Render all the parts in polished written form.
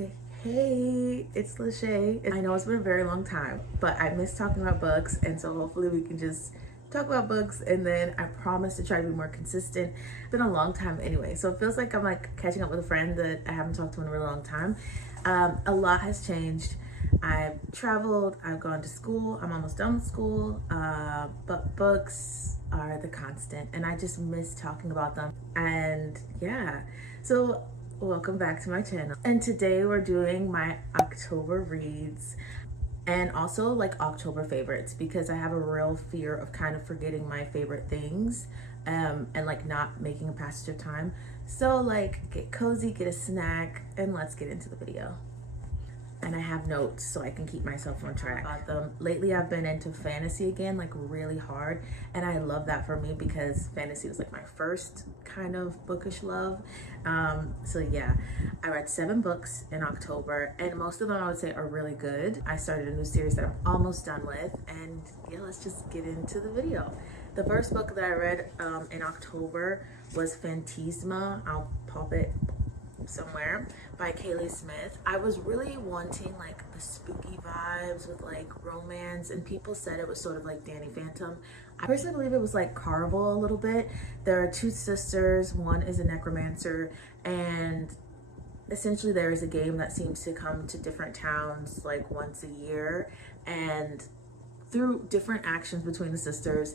Okay, hey, it's Lachey. I know it's been a very long time, but I miss talking about books, and so hopefully we can just talk about books, and then I promise to try to be more consistent. It's been a long time anyway, so it feels like I'm like catching up with a friend that I haven't talked to in a really long time. A lot has changed. I've traveled, I've gone to school, I'm almost done with school, but books are the constant, and I just miss talking about them. And yeah, so welcome back to my channel. And today we're doing my October reads and also like October favorites, because I have a real fear of kind of forgetting my favorite things and like not making a passage of time. So like get cozy, get a snack, and let's get into the video. And I have notes so I can keep myself on track about them. Lately I've been into fantasy again, like really hard, and I love that for me because fantasy was like my first kind of bookish love. So yeah, I read 7 books in October, and most of them I would say are really good. I started a new series that I'm almost done with, and yeah, let's just get into the video. The first book that I read in October was Phantasma. I'll pop it somewhere, by Kaylee Smith. I was really wanting like the spooky vibes with like romance, and people said it was sort of like Danny Phantom. I personally believe it was like Carvel a little bit. There are 2 sisters, one is a necromancer, and essentially there is a game that seems to come to different towns like once a year, and through different actions between the sisters,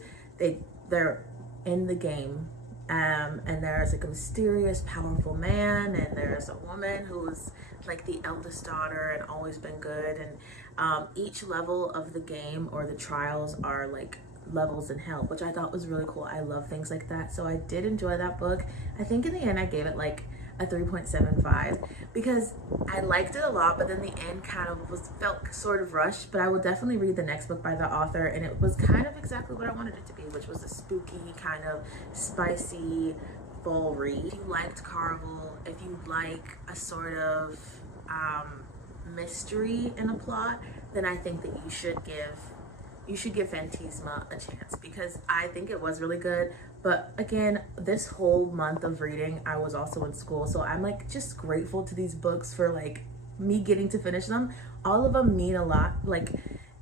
they're in the game. And there's like a mysterious, powerful man, and there's a woman who's like the eldest daughter and always been good. And each level of the game or the trials are like levels in hell, which I thought was really cool. I love things like that. So I did enjoy that book. I think in the end I gave it like a 3.75 because I liked it a lot, but then the end kind of felt sort of rushed. But I will definitely read the next book by the author, and it was kind of exactly what I wanted it to be, which was a spooky kind of spicy fall read. If you liked Carvel, if you like a sort of mystery in a plot, then I think that you should give Phantasma a chance, because I think it was really good. But again, this whole month of reading, I was also in school, so I'm like just grateful to these books for like me getting to finish them. All of them mean a lot, like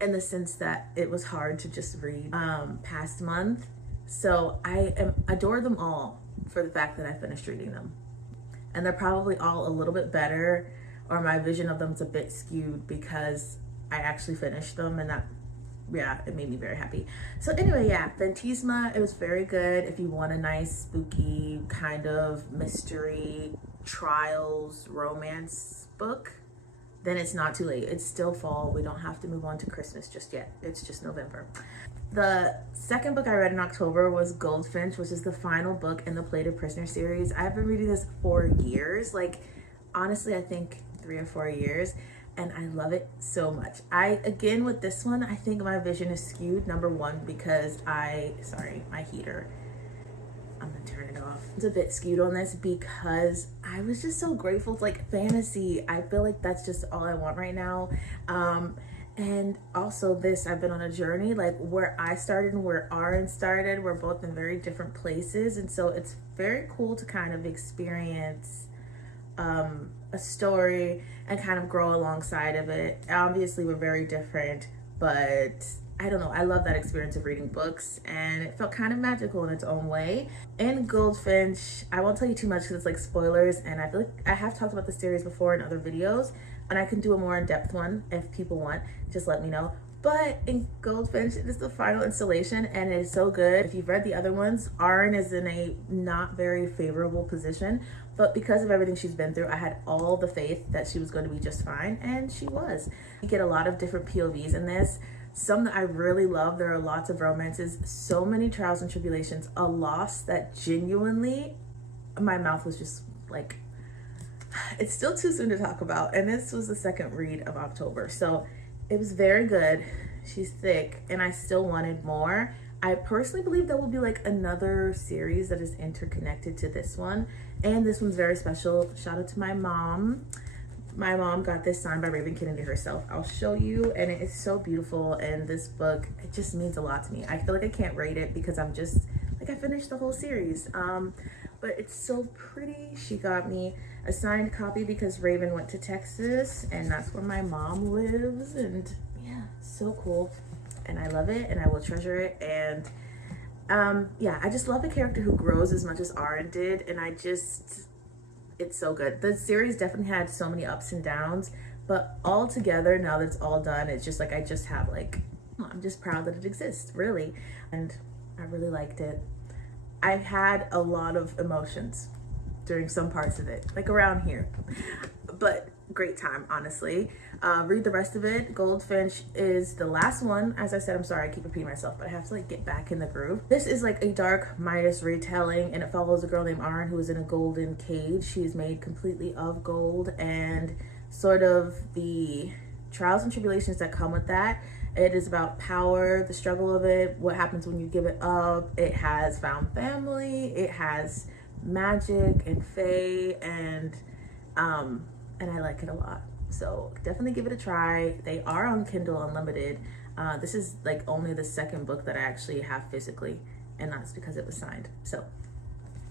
in the sense that it was hard to just read past month. So I adore them all for the fact that I finished reading them. And they're probably all a little bit better, or my vision of them is a bit skewed because I actually finished them, and that, yeah, it made me very happy. So anyway, yeah, Phantasma, it was very good. If you want a nice spooky kind of mystery trials romance book, then it's not too late. It's still fall. We don't have to move on to Christmas just yet. It's just November. The second book I read in October was Goldfinch, which is the final book in the Plated Prisoner series. I've been reading this for years, like honestly I think 3 or 4 years, and I love it so much. Again, with this one, I think my vision is skewed. Number one, because sorry, my heater, I'm gonna turn it off. It's a bit skewed on this because I was just so grateful to like fantasy. I feel like that's just all I want right now. And also this, I've been on a journey, like where I started and where Aaron started, we're both in very different places. And so it's very cool to kind of experience a story and kind of grow alongside of it. Obviously we're very different, but I don't know, I love that experience of reading books, and it felt kind of magical in its own way. In Goldfinch, I won't tell you too much because it's like spoilers, and I feel like I have talked about the series before in other videos, and I can do a more in-depth one if people want, just let me know. But in Goldfinch, it is the final installation, and it is so good. If you've read the other ones, Aaron is in a not very favorable position, but because of everything she's been through, I had all the faith that she was going to be just fine, and she was. You get a lot of different POVs in this. Some that I really love. There are lots of romances, so many trials and tribulations, a loss that genuinely, my mouth was just like, it's still too soon to talk about. And this was the second read of October, so it was very good. She's thick, and I still wanted more. I personally believe there will be like another series that is interconnected to this one, and this one's very special. Shout out to my mom. My mom got this signed by Raven Kennedy herself. I'll show you, and it is so beautiful. And this book, it just means a lot to me. I feel like I can't rate it because I'm just like, I finished the whole series. but it's so pretty. She got me a signed copy because Raven went to Texas and that's where my mom lives, and yeah, so cool. And I love it and I will treasure it. And yeah, I just love a character who grows as much as Aaron did, and it's so good. The series definitely had so many ups and downs, but all together, now that it's all done, it's just like I just have like, I'm just proud that it exists, really. And I really liked it. I've had a lot of emotions during some parts of it, like around here, but great time, honestly. Read the rest of it. Goldfinch is the last one. As I said, I'm sorry I keep repeating myself, but I have to like get back in the groove. This is like a dark Midas retelling, and it follows a girl named Aaron who is in a golden cage. She is made completely of gold, and sort of the trials and tribulations that come with that. It is about power, the struggle of it, what happens when you give it up. It has found family, it has magic and fae, and I like it a lot. So definitely give it a try. They are on Kindle Unlimited. This is like only the second book that I actually have physically, and that's because it was signed. So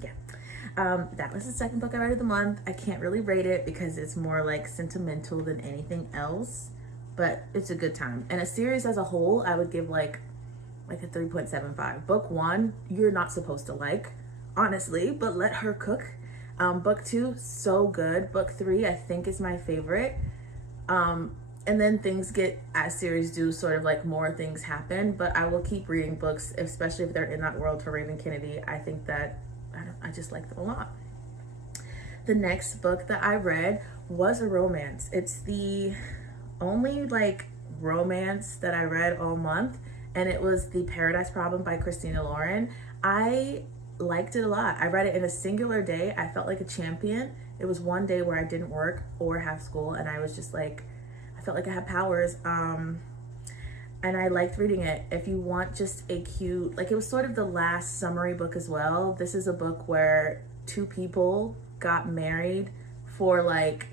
yeah, that was the second book I read of the month. I can't really rate it because it's more like sentimental than anything else, but it's a good time. And a series as a whole, I would give like a 3.75. Book 1, you're not supposed to like, honestly, but let her cook. Book 2, so good. Book 3, I think, is my favorite. And then things get, as series do, sort of like more things happen, but I will keep reading books, especially if they're in that world for Raven Kennedy. I think that, I just like them a lot. The next book that I read was a romance. It's the only like romance that I read all month, and it was The Paradise Problem by Christina Lauren. I liked it a lot. I read it in a singular day. I felt like a champion. It was one day where I didn't work or have school, and I was just like, I felt like I had powers. And I liked reading it. If you want just a cute, like, it was sort of the last summary book as well. This is a book where two people got married for like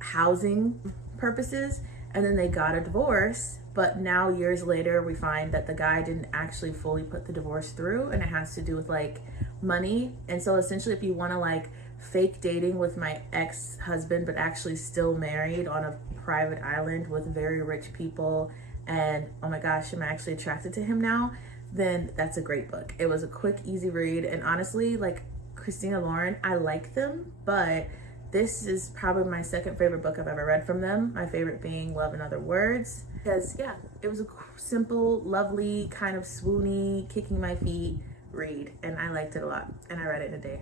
housing purposes, and then they got a divorce. But now years later, we find that the guy didn't actually fully put the divorce through, and it has to do with like money. And so essentially, if you want to like fake dating with my ex-husband, but actually still married on a private island with very rich people, and oh my gosh, am I actually attracted to him now? Then that's a great book. It was a quick, easy read. And honestly, like Christina Lauren, I like them, but this is probably my second favorite book I've ever read from them. My favorite being Love in Other Words, because yeah, it was a simple, lovely, kind of swoony, kicking my feet read, and I liked it a lot, and I read it in a day.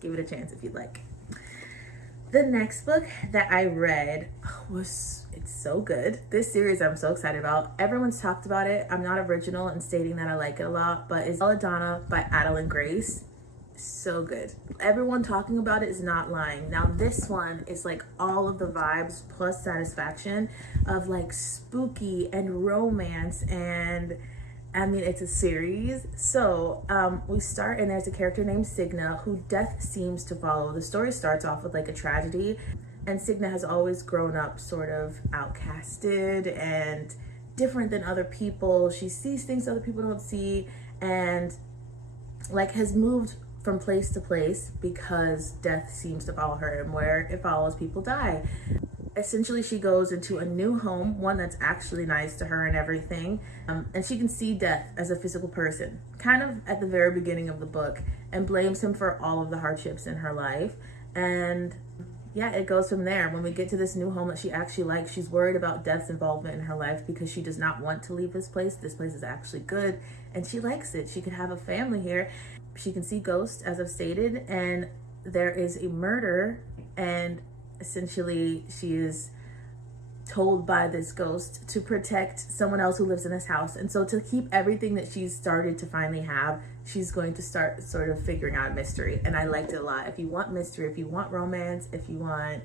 Give it a chance if you'd like. The next book that I read it's so good. This series I'm so excited about. Everyone's talked about it. I'm not original in stating that I like it a lot, but it's Belladonna by Adeline Grace. So good. Everyone talking about it is not lying. Now this one is like all of the vibes plus satisfaction of like spooky and romance, and I mean, it's a series. So we start, and there's a character named Signa who death seems to follow. The story starts off with like a tragedy, and Signa has always grown up sort of outcasted and different than other people. She sees things other people don't see, and like has moved from place to place because death seems to follow her, and where it follows, people die. Essentially, she goes into a new home, one that's actually nice to her and everything, and she can see death as a physical person, kind of at the very beginning of the book, and blames him for all of the hardships in her life. And yeah, it goes from there. When we get to this new home that she actually likes, she's worried about death's involvement in her life because she does not want to leave this place. This place is actually good, and she likes it. She could have a family here. She can see ghosts, as I've stated, and there is a murder, and essentially she is told by this ghost to protect someone else who lives in this house. And so to keep everything that she's started to finally have, she's going to start sort of figuring out a mystery. And I liked it a lot. If you want mystery, if you want romance, if you want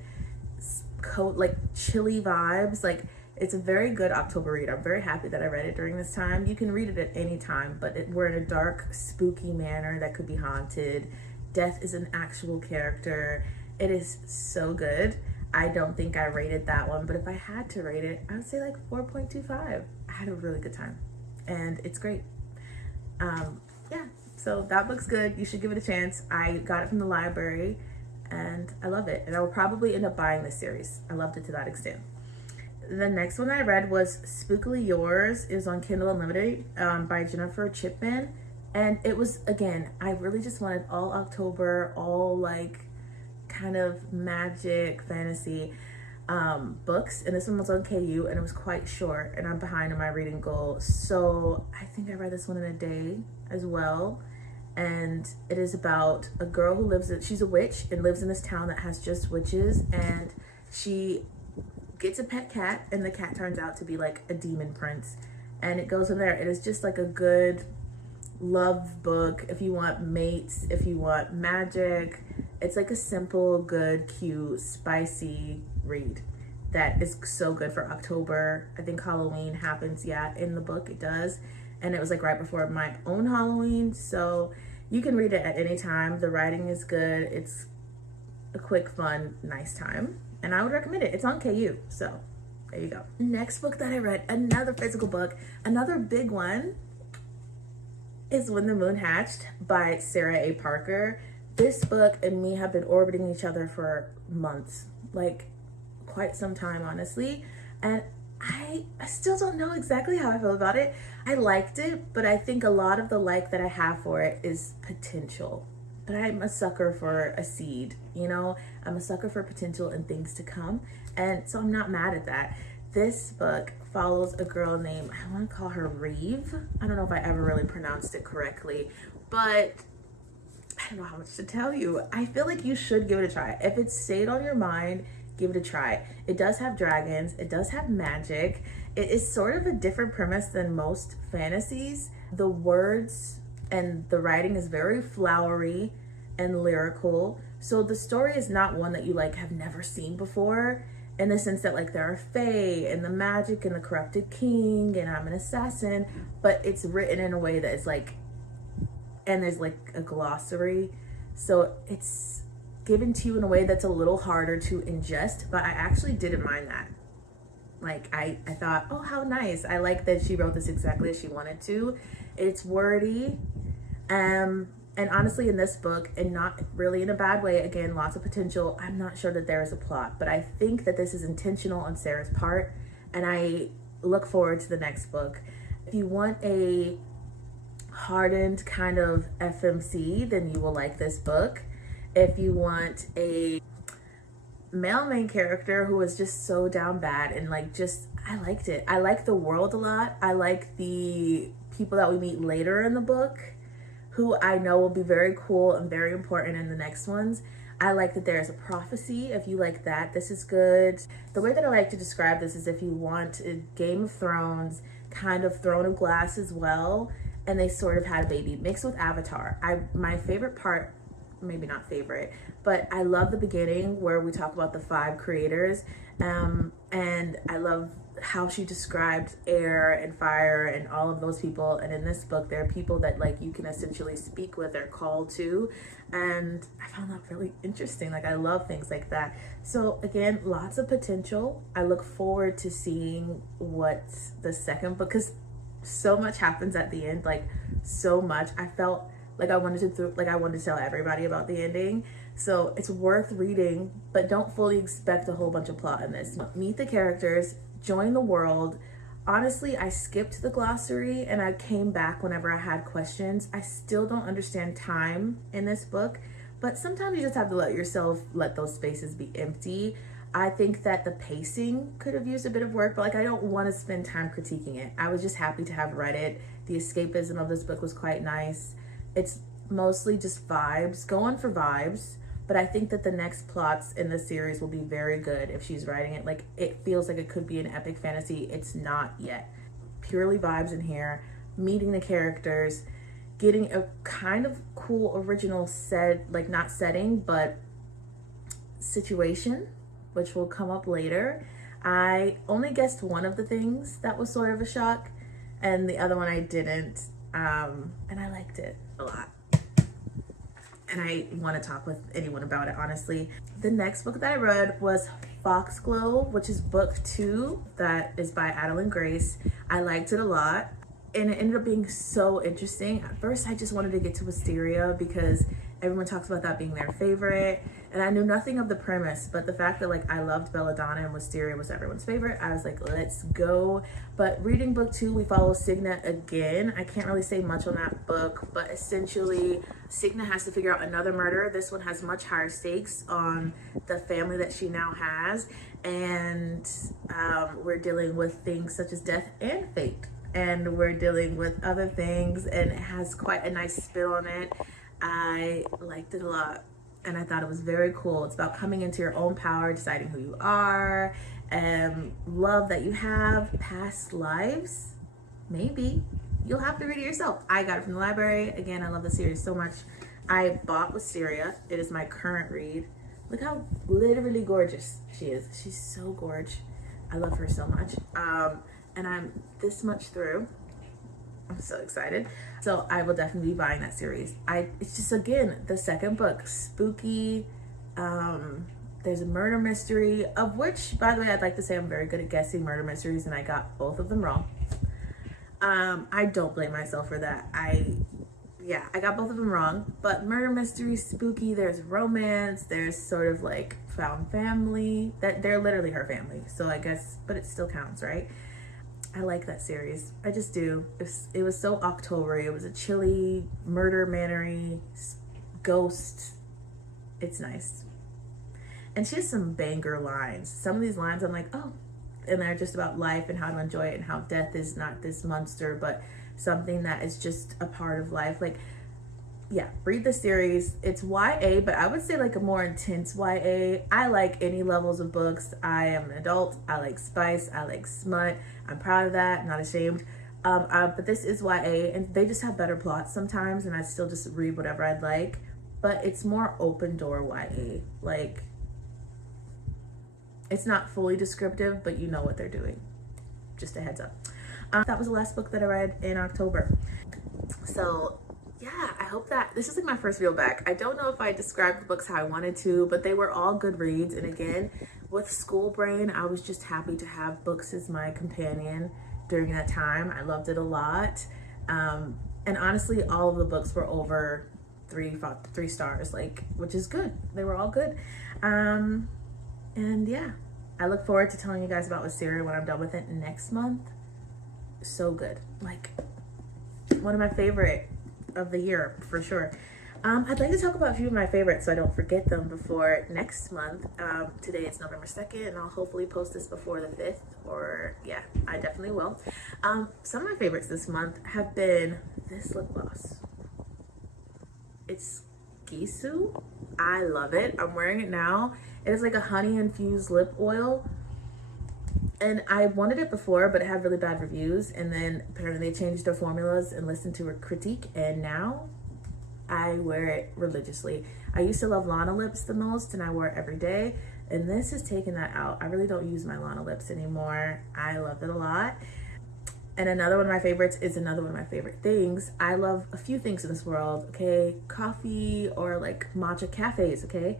like chilly vibes, like it's a very good October read. I'm very happy that I read it during this time. You can read it at any time, but we're in a dark, spooky manor that could be haunted. Death is an actual character. It is so good. I don't think I rated that one, but if I had to rate it, I would say like 4.25. I had a really good time, and it's great. Yeah, So that book's good. You should give it a chance. I got it from the library and I love it. And I will probably end up buying this series. I loved it to that extent. The next one I read was Spookily Yours. It was on Kindle Unlimited by Jennifer Chipman. And it was, again, I really just wanted all October, all like kind of magic fantasy books. And this one was on KU and it was quite short and I'm behind in my reading goal. So I think I read this one in a day as well. And it is about a girl who she's a witch and lives in this town that has just witches, and she gets a pet cat and the cat turns out to be like a demon prince, and it goes from there. It is just like a good love book if you want mates, if you want magic. It's like a simple, good, cute, spicy read that is so good for October. I think Halloween happens, yeah, in the book it does. And it was like right before my own Halloween, so you can read it at any time. The writing is good. It's a quick, fun, nice time. And I would recommend it. It's on KU, so there you go. Next book that I read, another physical book, another big one, is When the Moon Hatched by Sarah A. Parker. This book and me have been orbiting each other for months, like quite some time, honestly. And I still don't know exactly how I feel about it. I liked it, but I think a lot of the like that I have for it is potential. But I'm a sucker for a seed, you know? I'm a sucker for potential and things to come. And so I'm not mad at that. This book follows a girl named, I want to call her Reeve. I don't know if I ever really pronounced it correctly, but I don't know how much to tell you. I feel like you should give it a try. If it stayed on your mind, give it a try. It does have dragons. It does have magic. It is sort of a different premise than most fantasies. The words and the writing is very flowery and lyrical. So the story is not one that you like have never seen before, in the sense that like there are fae and the magic and the corrupted king and I'm an assassin, but it's written in a way that is like, and there's like a glossary. So it's given to you in a way that's a little harder to ingest, but I actually didn't mind that. Like I thought, oh, how nice. I like that she wrote this exactly as she wanted to. It's wordy. And honestly, in this book, and not really in a bad way, again, lots of potential. I'm not sure that there is a plot, but I think that this is intentional on Sarah's part, and I look forward to the next book. If you want a hardened kind of FMC, then you will like this book. If you want a male main character who is just so down bad and like just, I liked it. I like the world a lot. I like the people that we meet later in the book, who I know will be very cool and very important in the next ones. I like that there's a prophecy. If you like that, this is good. The way that I like to describe this is if you want a Game of Thrones, kind of Throne of Glass as well, and they sort of had a baby mixed with Avatar. My favorite part, maybe not favorite, but I love the beginning where we talk about the 5 creators, and I love how she described air and fire and all of those people. And in this book, there are people that like you can essentially speak with or call to, and I found that really interesting. Like I love things like that. So again, lots of potential. I look forward to seeing what the second book, because so much happens at the end, like so much. I felt like I wanted to tell everybody about the ending. So it's worth reading, but don't fully expect a whole bunch of plot in this. Meet the characters, join the world. Honestly, I skipped the glossary and I came back whenever I had questions. I still don't understand time in this book, but sometimes you just have to let those spaces be empty. I think that the pacing could have used a bit of work, but like I don't want to spend time critiquing it. I was just happy to have read it. The escapism of this book was quite nice. It's mostly just vibes, going for vibes, but I think that the next plots in the series will be very good if she's writing it. Like it feels like it could be an epic fantasy. It's not yet. Purely vibes in here, meeting the characters, getting a kind of cool original not setting, but situation, which will come up later. I only guessed one of the things that was sort of a shock, and the other one I didn't. And I liked it a lot. And I want to talk with anyone about it, honestly. The next book that I read was Foxglove, which is book 2, that is by Adeline Grace. I liked it a lot. and it ended up being so interesting. At first, I just wanted to get to Wisteria because everyone talks about that being their favorite. And I knew nothing of the premise, but the fact that like I loved Belladonna and Wisteria was everyone's favorite, I was like, let's go. But reading book 2, we follow Signa again. I can't really say much on that book, but essentially Signa has to figure out another murder. This one has much higher stakes on the family that she now has. And we're dealing with things such as death and fate. And we're dealing with other things, and it has quite a nice spin on it. I liked it a lot. And I thought it was very cool. It's about coming into your own power, deciding who you are, and love that you have, past lives. Maybe. You'll have to read it yourself. I got it from the library. Again, I love the series so much. I bought Wisteria. It is my current read. Look how literally gorgeous she is. She's so gorgeous. I love her so much. And I'm this much through. I'm so excited. So I will definitely be buying that series. It's just, again, the second book, spooky. There's a murder mystery, of which, by the way, I'd like to say I'm very good at guessing murder mysteries, and I got both of them wrong. I don't blame myself for that. I got both of them wrong, but murder mystery, spooky, there's romance, there's sort of like found family, that they're literally her family. So I guess, but it still counts, right? I like that series. I just do. It was so October-y. It was a chilly, murder manor-y, ghost. It's nice. And she has some banger lines. Some of these lines I'm like, oh. And they're just about life and how to enjoy it and how death is not this monster, but something that is just a part of life. Like, yeah, read the series. It's YA, but I would say like a more intense YA. I like any levels of books. I am an adult. I like spice. I like smut. I'm proud of that. Not ashamed. But this is YA, and they just have better plots sometimes, and I still just read whatever I'd like. But it's more open door YA. Like, it's not fully descriptive, but you know what they're doing. Just a heads up. That was the last book that I read in October. So yeah, I hope that this is like my first real back. I don't know if I described the books how I wanted to, but they were all good reads. And again, with school brain, I was just happy to have books as my companion during that time. I loved it a lot. And honestly, all of the books were over three stars, like, which is good. They were all good. And yeah, I look forward to telling you guys about Wisteria when I'm done with it next month. So good. Like, one of my favorite of the year for sure. I'd like to talk about a few of my favorites so I don't forget them before next month. Today it's November 2nd, and I'll hopefully post this before the 5th, or yeah, I definitely will. Some of my favorites this month have been this lip gloss. It's Gisu. I love it. I'm wearing it now. It is like a honey infused lip oil. And I wanted it before, but it had really bad reviews. And then apparently they changed their formulas and listened to a critique. And now I wear it religiously. I used to love Lana lips the most, and I wore it every day. And this has taken that out. I really don't use my Lana lips anymore. I love it a lot. And another one of my favorites is another one of my favorite things. I love a few things in this world, okay? Coffee or like matcha cafes, okay?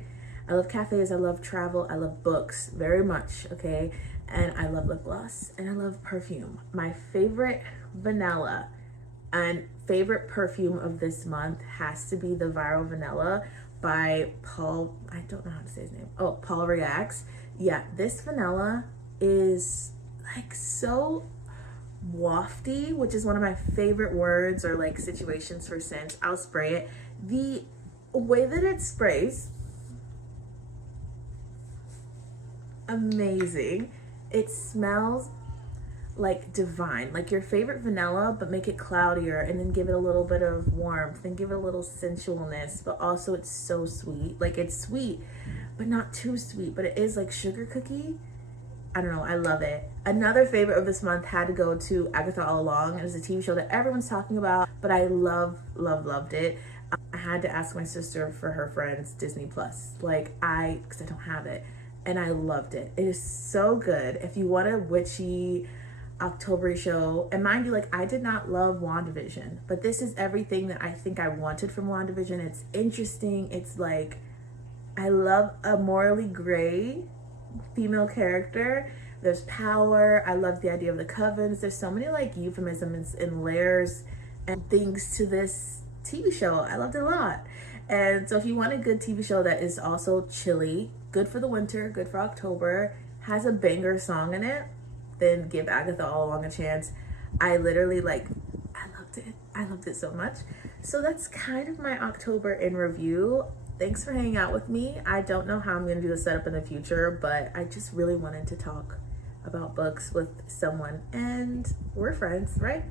I love cafes, I love travel, I love books very much, okay? And I love lip gloss, and I love perfume. My favorite vanilla and favorite perfume of this month has to be the Viral Vanilla by Paul, I don't know how to say his name. Oh, Paul Reacts. Yeah, this vanilla is like so wafty, which is one of my favorite words or like situations for scent. I'll spray it. The way that it sprays, amazing. It smells like divine, like your favorite vanilla, but make it cloudier and then give it a little bit of warmth and give it a little sensualness, but also it's so sweet. Like, it's sweet, but not too sweet, but it is like sugar cookie. I don't know, I love it. Another favorite of this month had to go to Agatha All Along. It was a TV show that everyone's talking about, but I loved it. I had to ask my sister for her friend's Disney Plus, because I don't have it. And I loved it. It is so good. If you want a witchy October show, and mind you, like, I did not love WandaVision, but this is everything that I think I wanted from WandaVision. It's interesting. It's like, I love a morally gray female character. There's power. I love the idea of the covens. There's so many like euphemisms and layers and things to this TV show. I loved it a lot. And so if you want a good TV show that is also chilly, good for the winter, good for October, has a banger song in it, then give Agatha All Along a chance. I literally I loved it. I loved it so much. So that's kind of my October in review. Thanks for hanging out with me. I don't know how I'm going to do the setup in the future, but I just really wanted to talk about books with someone, and we're friends, right?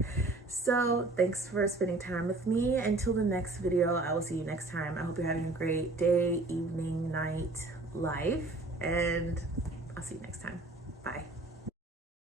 So thanks for spending time with me. Until the next video, I will see you next time. I hope you're having a great day, evening, night, life, and I'll see you next time.